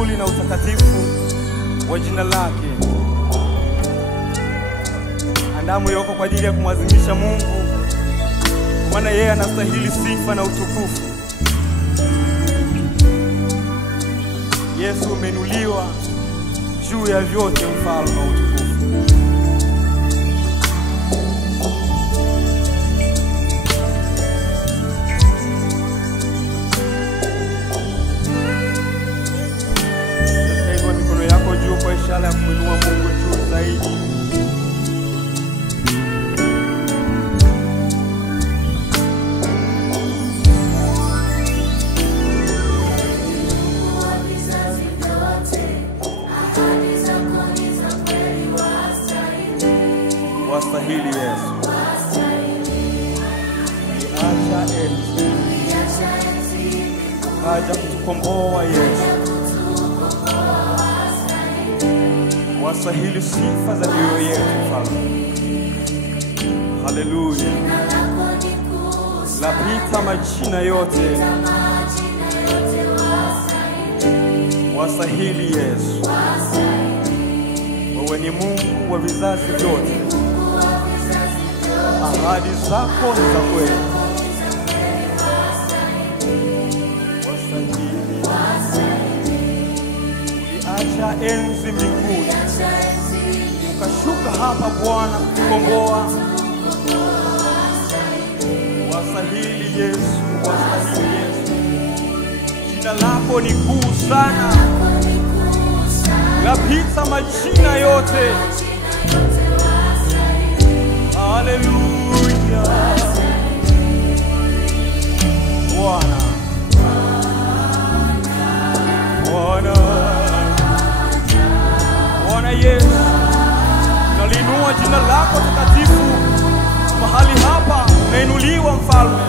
uzuri na utakatifu wa jina lake. Andamu yoko kwa ajili ya kumwazimisha Mungu, maana yeye anastahili sifa na utukufu. Yesu umenuliwa juu ya vyote, mfalme wa utukufu. Sasa mikono yako juu kwa ishara ya kumwinua Mungu juu zaidi. Wastahili Yesu, uliacha enzi, ukaja kutukomboa Yesu. Wastahili sifa za mioyo yetu mfalme. Haleluya. Lapita majina yote. Wastahili Yesu, wewe ni Mungu wa vizazi vyote. Ahadi zako ni za kweli. Wastahili. Uliacha enzi mbinguni, ukashuka hapa Bwana kukomboa. Wastahili Yesu, wastahili Yesu. Jina lako ni kuu sana, lapita majina yote. Haleluya. Bwana, Bwana, Bwana Yesu, nalinua jina lako takatifu mahali hapa. Umeinuliwa mfalme.